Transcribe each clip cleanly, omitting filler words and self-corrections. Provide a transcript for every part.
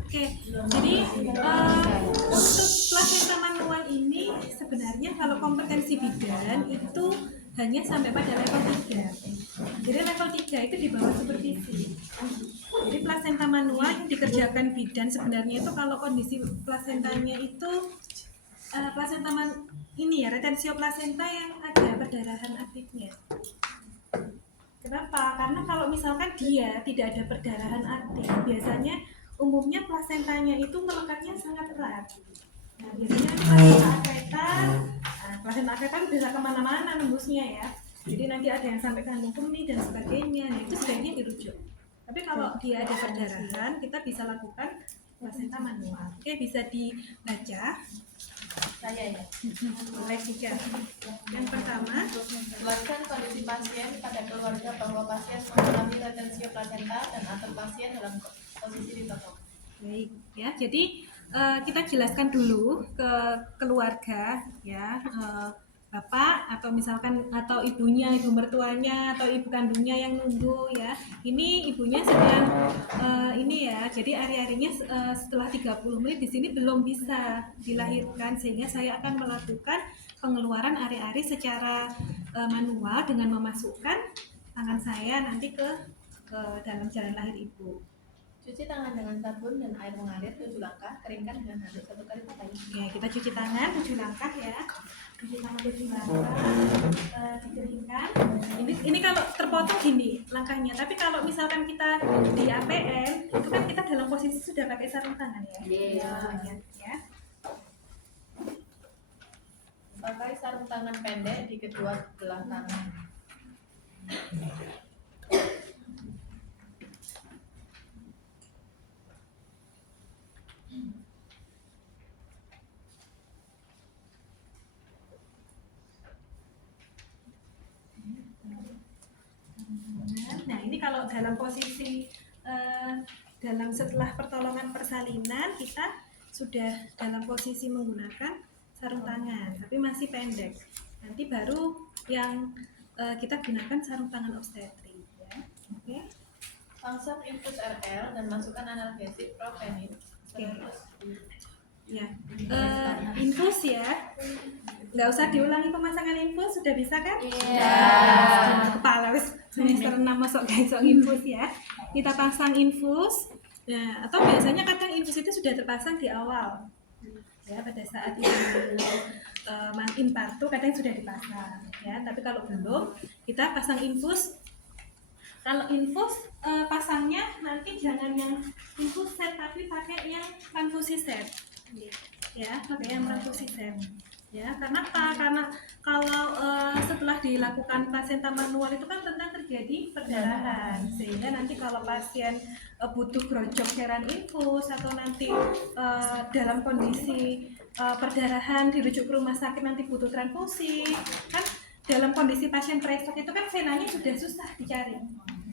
Oke, jadi untuk plasenta manual ini sebenarnya kalau kompetensi bidan itu hanya sampai pada level 3. Jadi level 3 itu di bawah supervisi. Jadi plasenta manual yang dikerjakan bidan sebenarnya itu kalau kondisi plasentanya itu ini ya, retensio plasenta yang ada perdarahan aktifnya. Kenapa? Karena kalau misalkan dia tidak ada perdarahan aktif, biasanya umumnya plasentanya itu melekatnya sangat erat. Nah, biasanya plasenta aketa bisa kemana-mana nembusnya ya. Jadi nanti ada yang sampai kandung kemih dan sebagainya. Nah, itu sebaiknya dirujuk. Tapi kalau dia ada perdarahan, kita bisa lakukan plasenta manual. Oke, bisa dibaca. Saya ya. Boleh juga. Yang pertama, Jelaskan kondisi pasien pada keluarga bahwa pasien mengalami retensio plasenta dan atur pasien dalam posisi ditutup. baik ya. Jadi kita jelaskan dulu ke keluarga ya, bapak atau misalkan atau ibunya, ibu mertuanya atau ibu kandungnya yang nunggu ya. Ini ibunya sedang ini ya. Jadi ari-arinya setelah 30 menit di sini belum bisa dilahirkan, sehingga saya akan melakukan pengeluaran ari-ari secara manual dengan memasukkan tangan saya nanti ke dalam jalan lahir ibu. Cuci tangan dengan sabun dan air mengalir 7 langkah, keringkan dengan handuk 1 kali pakai. Ya, kita cuci tangan 7 langkah ya. Cuci tangan 7 langkah, dikeringkan. Ini kalau terpotong gini langkahnya. Tapi kalau misalkan kita di APM, itu kan kita dalam posisi sudah pakai sarung tangan ya. Iya. Ya. Pakai sarung tangan pendek di kedua belah tangan. Nah, ini kalau dalam posisi dalam setelah pertolongan persalinan kita sudah dalam posisi menggunakan sarung tangan, tapi masih pendek. Nanti baru yang kita gunakan sarung tangan obstetrik ya. Oke. Langsung infus RL dan masukkan analgesik Provenil. Ya, infus ya, nggak usah diulangi pemasangan infus, sudah bisa kan? Iya. Kepala wis semester 6 masuk guys, infus ya. Kita pasang infus. Nah, atau biasanya kadang infus itu sudah terpasang di awal. Ya, pada saat ibu infarto kadang sudah dipasang ya, tapi kalau belum kita pasang infus. Kalau infus pasangnya nanti jangan yang infus set, tapi pakai yang transfusi set ya, pakai yang transfusi set ya. Karena apa? Karena kalau setelah dilakukan plasenta manual itu kan tentang terjadi perdarahan, sehingga nanti kalau pasien butuh grojok cairan infus atau nanti dalam kondisi perdarahan dirujuk ke rumah sakit nanti butuh transfusi kan. Dalam kondisi pasien presok itu kan venanya sudah susah dicari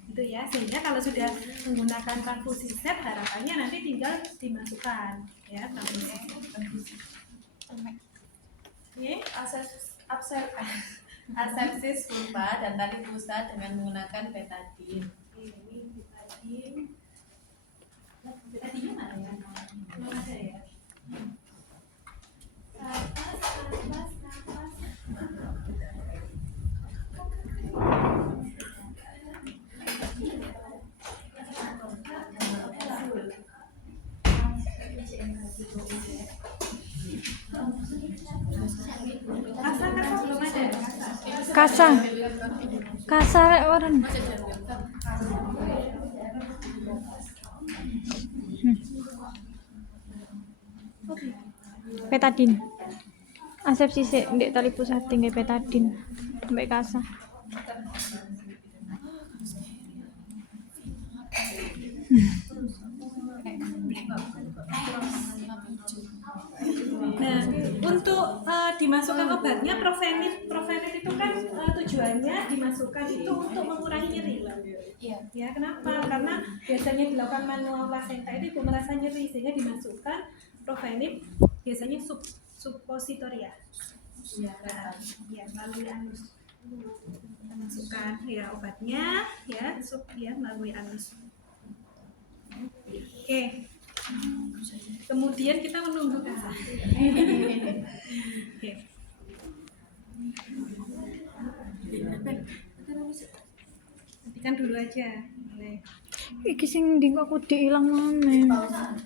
gitu ya, sehingga kalau sudah menggunakan transfusi set harapannya nanti tinggal dimasukkan ya transfusi. Ini asepsis vulva dan tali pusat dengan menggunakan betadine. Ini betadine mana ya? Belum ada ya. Kapas. Kasar orang. Betadine. Asepsis ndek tali pusat tinggal betadine. Mbak kasa. Nah, untuk dimasukkan obatnya Provenil itu kan tujuannya dimasukkan itu untuk mengurangi nyeri. Iya. Ya, kenapa? Karena biasanya dilakukan manual plasenta itu ibu merasa nyeri, sehingga dimasukkan Provenil biasanya suppositoria. Ya, ya melalui anus. Kita masukkan ya obatnya ya melalui anus. Oke. Kemudian kita menunggu kasa. Oke. Matikan dulu aja. Boleh. Iki sing ndi kok aku diilang maneh. Pausan.